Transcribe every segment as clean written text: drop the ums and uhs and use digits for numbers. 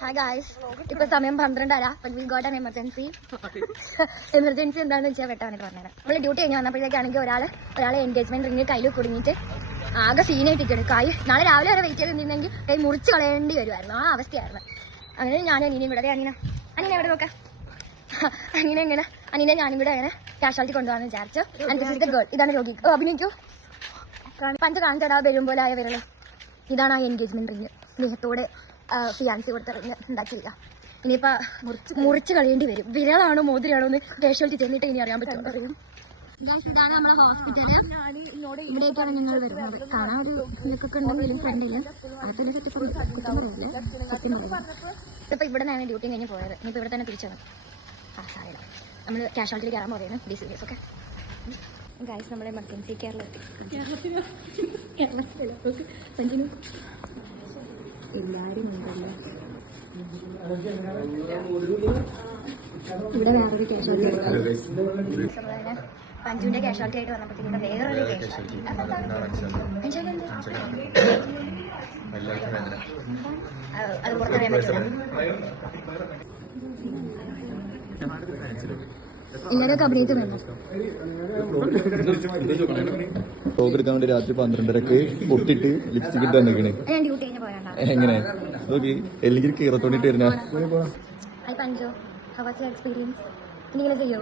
Hi guys, ഇപ്പൊ സമയം 12:30. We got an emergency. Emergency എന്താണെന്ന് വെച്ചാൽ വെട്ടാണ് പറഞ്ഞത്. നമ്മൾ ഡ്യൂട്ടി കഴിഞ്ഞ് വന്നപ്പോഴേക്കാണെങ്കിൽ ഒരാളെ എൻഗേജ്മെന്റ് റിങ് കയ്യിൽ കുടുങ്ങിയിട്ട് ആകെ സീനായിട്ടിരിക്കണം. നാളെ രാവിലെ വരെ വെയിറ്റ് ചെയ്ത് നിന്നെങ്കിൽ കൈ മുറിച്ച് കളയേണ്ടി വരുമായിരുന്നു. ആ അവസ്ഥയായിരുന്നു. അങ്ങനെ ഞാനും അനിയനെയും കൂടെ അനിയനെ എവിടെ നോക്കാം. അനിയനെ ഞാനും കൂടെ അങ്ങനെ കാഷ്വാലിറ്റി കൊണ്ടുപോകാന്ന് വിചാരിച്ചു. ഗേൾ ഇതാണ് രോഗി. അഭിനയിക്കൂ. പഞ്ച് കാണിച്ചടാ വരുമ്പോലായ വിരള്. ഇതാണ് ആ എൻഗേജ്മെന്റ് റിങ്. സ്നേഹത്തോടെ ഫിയാൻസി കൊടുത്ത റിങ് ഉണ്ടാക്കിയില്ല. ഇനിയിപ്പോ മുറിച്ച് കളയേണ്ടി വരും. വിരളാണോ മോതിരാണോ എന്ന് കാഷ്വാലിറ്റി ചെന്നിട്ട് ഇനി അറിയാൻ പറ്റും. ഇതാണ് നമ്മളെ ഹോസ്പിറ്റല്. ഇവിടേക്കാണ് ഞങ്ങൾ വരുന്നത്. കാണാൻ ഒരു ഇതൊക്കെ ഉണ്ടെങ്കിലും ഫ്രണ്ടില് അകത്തൊരു സെറ്റപ്പ് കുറ്റം പറയില്ലേ, സത്യം പറയില്ല. ഇപ്പൊ ഇവിടെ നിന്നാണ് ഡ്യൂട്ടി കഴിഞ്ഞ് പോയത്. ഇനിയിപ്പോൾ ഇവിടെ തന്നെ തിരിച്ചു വന്നു. സാറില്ല, നമ്മൾ കാഷ്വാലിറ്റിയിൽ കയറാൻ പോവുകയാണ്. Be serious. ഓക്കെ ഗൈസ്, നമ്മുടെ എമർജൻസി കേരളത്തിൽ എല്ലാവരും ഉണ്ടല്ലോ. ഇവിടെ വേറൊരു കാഷ്വാലിറ്റി പഞ്ചുവിന്റെ കാഷ്വാലിറ്റി ആയിട്ട് വന്നപ്പോഴത്തേക്കും ഇവിടെ വേറൊരു കാഷ്വാലിറ്റി. അത് പുറത്തറിയാൻ പറ്റില്ല. എല്ലാവരും അഭിനയിച്ചു വന്നു. എടുക്കാൻ വേണ്ടി രാത്രി 12:30 പൊട്ടിട്ട് ലിപ്സ്റ്റിക് ഇട്ട് തന്നിക്കണേ. ഞാൻ ഡ്യൂട്ടി കഴിഞ്ഞ് പോയാ എങ്ങനെ നോക്കി അല്ലെങ്കിൽ കീറത്തോണ്ടിട്ട് വരുന്ന പഞ്ചോ. How was your experience? എന്തെങ്കിലും ചെയ്യോ?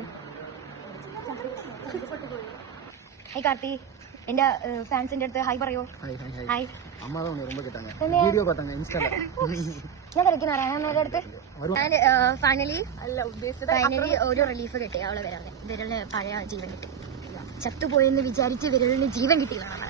ഹായ് കാർത്തി, എന്റെ ഫാൻസിന്റെ അടുത്ത് ഹായ് പറയോ. ഹായ്. ഞാൻ കളിക്കുന്ന അറിയാൻ അടുത്ത് ഫൈനലി ഒരു റിലീഫ് കിട്ടി. അവളെ വിരലിന് പഴയ ജീവൻ കിട്ടി. ചത്തുപോയെന്ന് വിചാരിച്ച് വിരലിന് ജീവൻ കിട്ടിയതാണ്.